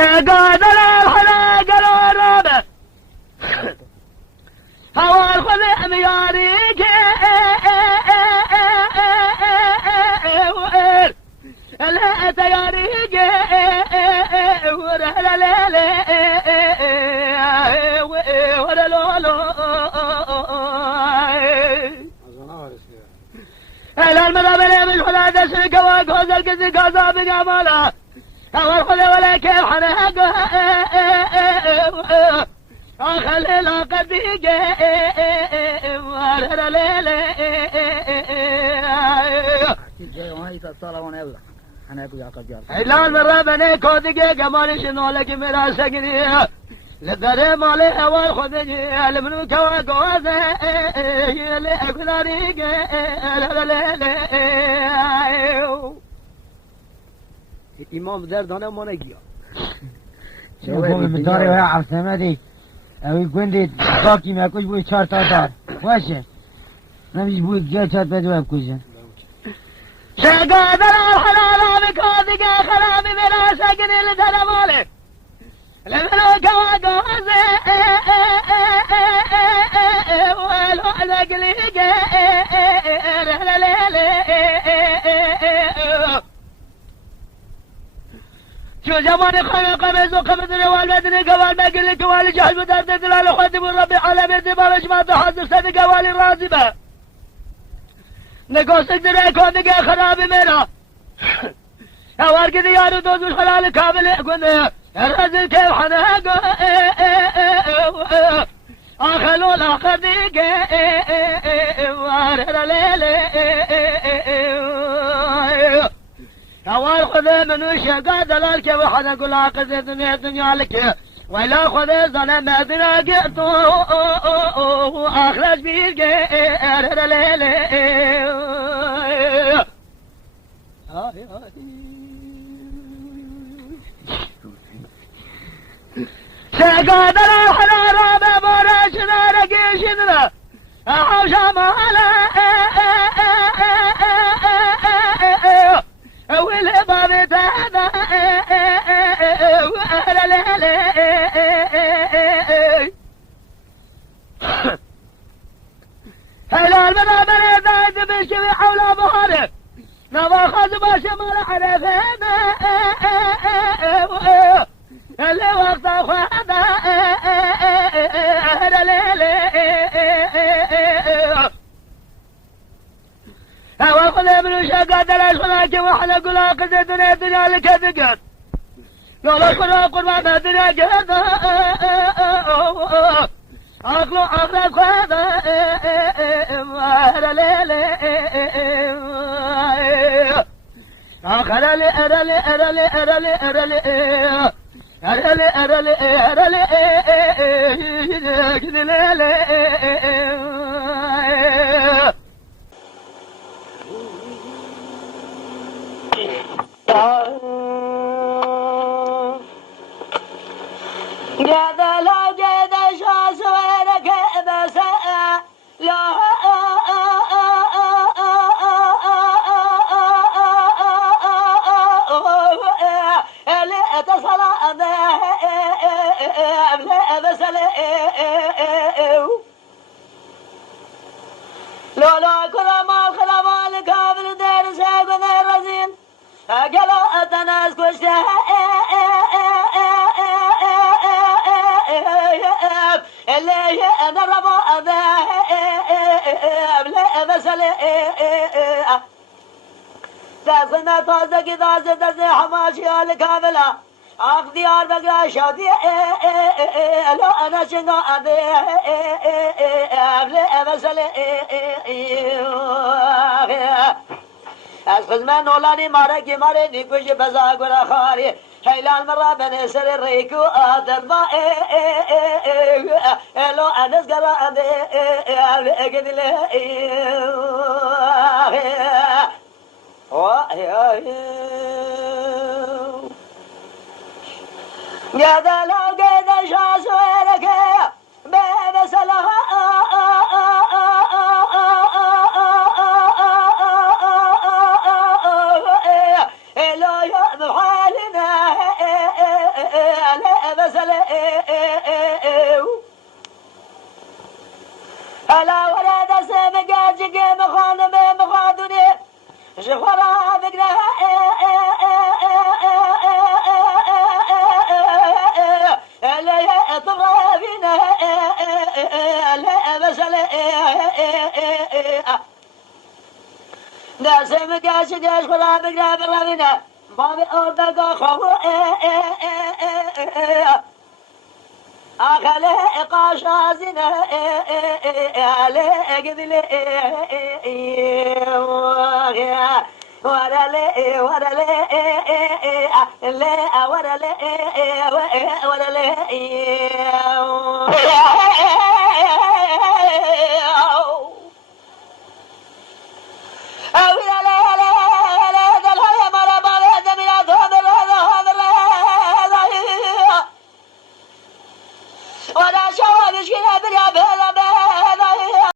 قادر الحلاق الرابع هوا الخذ مياريك لا تياريك ورا لا ورا لولو لا المدابر مش ولا دسك وجوز الكذب كذاب جماله هوا الخذ ولا كيف حناق خلي لا قديق ورا ليلة إعلان ربنا كودك جمال شنو لك مرا سجني لدري مالي أول خدني الملوك وجوز يلي أقدريك ورا ليلة إمام دردانه ما نگیا شو مداری و عبسمدی اوی گوندی باکی مکوش بوی 4 تا دار باشه نمیش بوی گیا چات بدو بکوشن شقادر الحلال بكودك خراب بلا سجن لدر مالك لملوك وجوز ولو نقليك شو زمان خلق مزو قمدني والمدني قوال مقل قوال جهل مدرد دلال خدم الربي على بيدي بارش ما تحضر صدق قوال الرازبة نقوصك دري كونك خرابي منها اوار كذي يارو دوز الحلال كامل قلنا الرزل كيف حناق اخلو الاخر ديك وارر ليلي اوار خذ منو شقا دلال كيف حناق لاقز الدنيا لك ولا خذ ظنا مدنا قطو اخرج بيك ارر ليلي شقادر الحرارة ببرش نارقي شدنا حوشا مالا واللي بابت هذا وأهل ليلي هلا المنابر ذات بشوي حول بحره نظر خزبة شمال عرفنا اللي وقت أخوانا أهل ليلي هوا خذ من شقا دلاش خلاك وحنا قلا قد الدنيا لك ذقت لولا قرى قربان الدنيا قد أخلو أخلق خذا أهل ليلي أخلي أرلي أرلي أرلي أرلي أرلي أرلي أرلي أرلي جذا لا جذا شاس وينك بس لا اتصل لولا كل ما خلما لكافر دير سيد دير رزين قالوا اتناس كشته اللي انا ربا لا مسألة تاسنا تازه کی تازه تازه حماشی آل کاملا اختیار بگا شادی لو انا شنگا اده ابل مسئله از خزمان نولانی ماره کی ماره نیکوش بزا گرا خاری حیلان مرا بن سر ریکو آدر با لو انس گرا اده ابل اگدله يا ذا لقيت شاس وينك بين سلها لا يأذ حالنا بسله هلا ولا دسم قاجق مخانم مخادوني جخورا بقرا لا طرابنا لا بسله دسم قاجق جخورا بقرا برامنا بابي أردك خو أخلي قاشازنا على قبل ورا لي ورا لي لا ورا لي ورا لي ولا شوال شكله